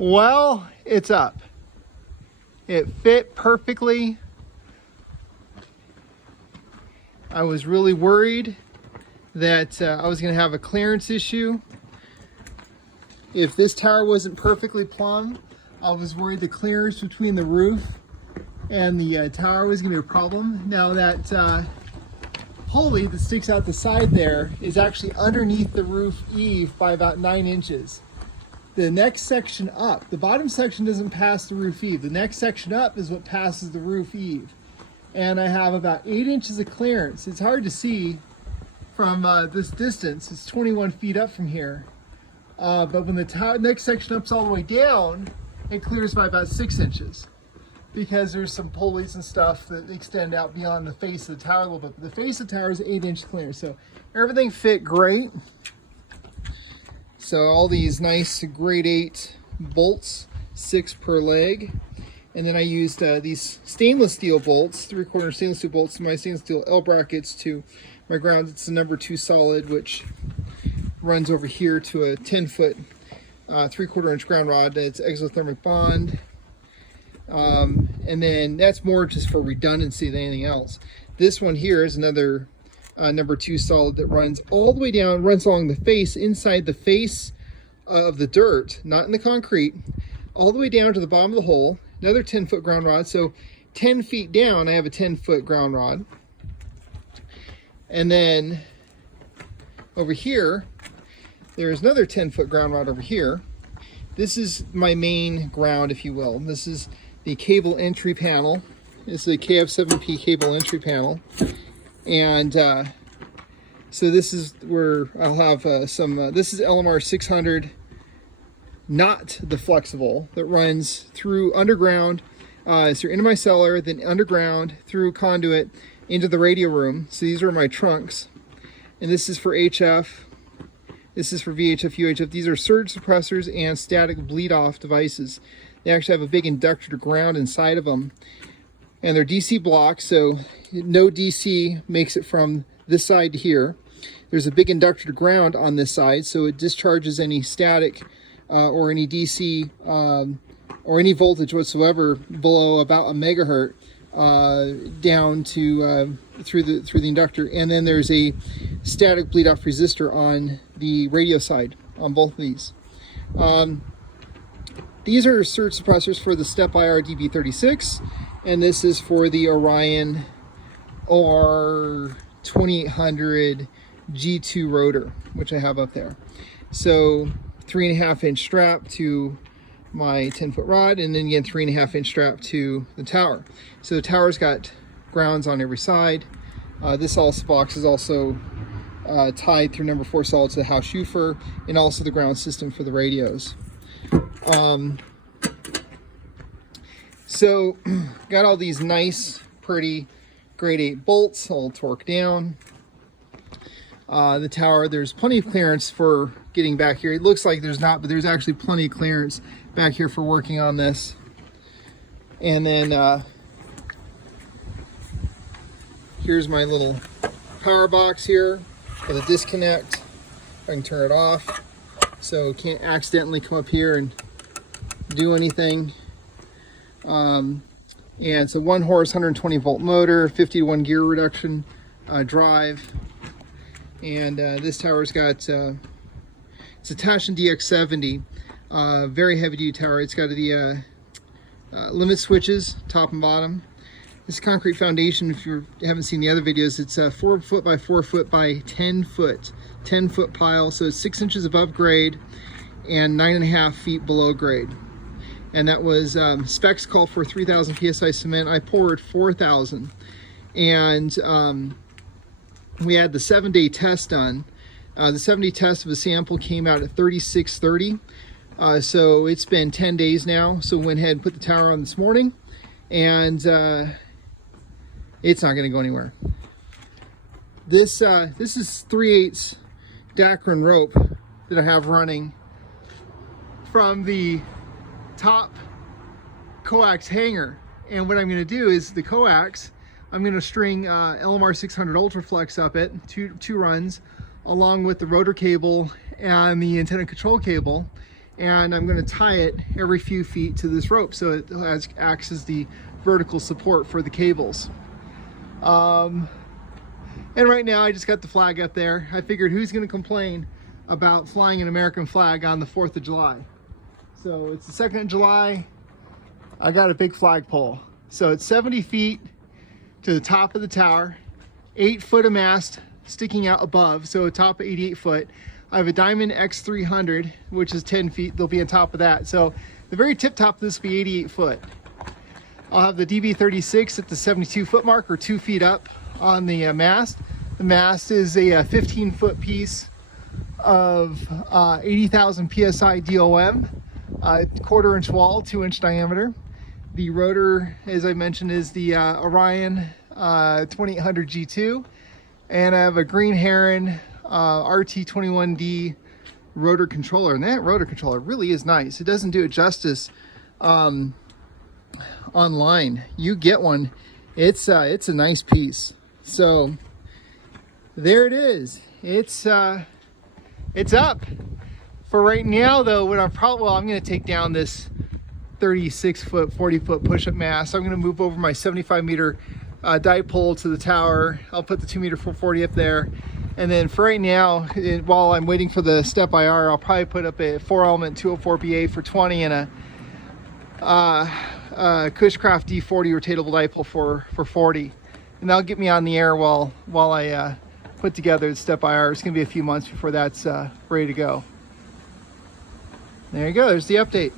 Well, it's up. It fit perfectly. I was really worried that I was going to have a clearance issue. If this tower wasn't perfectly plumb, I was worried the clearance between the roof and the tower was going to be a problem. Now that pulley that sticks out the side there is actually underneath the roof eave by about 9 inches. The next section up, the bottom section doesn't pass the roof eave. The next section up is what passes the roof eave. And I have about 8 inches of clearance. It's hard to see from this distance. It's 21 feet up from here. But when the next section up's all the way down, it clears by about 6 inches. Because there's some pulleys and stuff that extend out beyond the face of the tower a little bit. But the face of the tower is 8-inch clearance. So everything fit great. So all these nice grade 8 bolts, 6 per leg. And then I used these stainless steel bolts, 3/4 stainless steel bolts to my stainless steel L brackets to my ground. It's the number 2 solid, which runs over here to a 10-foot, 3/4 inch ground rod. It's exothermic bond. And then that's more just for redundancy than anything else. This one here is another number 2 solid that runs all the way down, runs along the face, inside the face of the dirt, not in the concrete, all the way down to the bottom of the hole. Another 10-foot ground rod. So 10 feet down, I have a 10-foot ground rod. And then over here, there's another 10-foot ground rod over here. This is my main ground, if you will. This is the cable entry panel. This is a KF7P cable entry panel. And so this is where I'll have this is LMR 600, not the flexible, that runs through underground, so into my cellar, then underground, through conduit, into the radio room. So these are my trunks. And this is for HF, this is for VHF, UHF. These are surge suppressors and static bleed-off devices. They actually have a big inductor to ground inside of them. And they're DC blocks, so no DC makes it from this side to here. There's a big inductor to ground on this side, so it discharges any static or any DC or any voltage whatsoever below about a megahertz down to through the inductor. And then there's a static bleed-off resistor on the radio side on both of these. These are surge suppressors for the Step IR DB36, and this is for the Orion OR 2800 G2 rotor, which I have up there. So 3.5-inch strap to my 10-foot rod, and then again 3.5-inch strap to the tower. So the tower's got grounds on every side. This box is also tied through number 4 solid to the house Schufer, and also the ground system for the radios. So got all these nice, pretty grade 8 bolts all torqued down. The tower, there's plenty of clearance for getting back here. It looks like there's not, but there's actually plenty of clearance back here for working on this. And then here's my little power box here with a disconnect. I can turn it off so it can't accidentally come up here and do anything. And it's a 1 horse 120 volt motor, 50 to 1 gear reduction drive. And this tower's got it's a Tashjian DX70, very heavy duty tower. It's got the limit switches top and bottom. This concrete foundation, if you haven't seen the other videos, it's a 4 foot by 4 foot by 10 foot pile, so it's 6 inches above grade and 9.5 feet below grade. And that was specs call for 3,000 psi cement. I poured 4,000, and we had the 7-day test done. The 7-day test of a sample came out at 3630. So it's been 10 days now. So went ahead and put the tower on this morning, and it's not going to go anywhere. This is 3/8 Dacron rope that I have running from the top coax hanger. And what I'm going to do is the coax, I'm going to string LMR 600 Ultraflex up it, two runs, along with the rotor cable and the antenna control cable. and I'm going to tie it every few feet to this rope so it acts as the vertical support for the cables. And right now I just got the flag up there. I figured, who's going to complain about flying an American flag on the 4th of July? So it's the 2nd of July. I got a big flagpole. So it's 70 feet to the top of the tower, 8 foot of mast sticking out above, so a top of 88 foot. I have a Diamond X300, which is 10 feet. They'll be on top of that. So the very tip top of this will be 88 foot. I'll have the DB36 at the 72 foot mark, or 2 feet up on the mast. The mast is a 15 foot piece of 80,000 PSI DOM, 1/4 inch wall, 2 inch diameter. The rotor, as I mentioned, is the Orion 2800 G2, and I have a Green Heron RT21D rotor controller, and that rotor controller really is nice. It doesn't do it justice online. You get one, it's a nice piece. So there it is. It's up. For right now though, what I'm going to take down this 36 foot, 40 foot push-up mast. I'm going to move over my 75 meter dipole to the tower. I'll put the 2 meter 440 up there. And then for right now, while I'm waiting for the step IR, I'll probably put up a 4-element 204BA for 20 and a Cushcraft D40 rotatable dipole for 40. And that'll get me on the air while I put together the step IR. It's going to be a few months before that's ready to go. There you go. There's the update.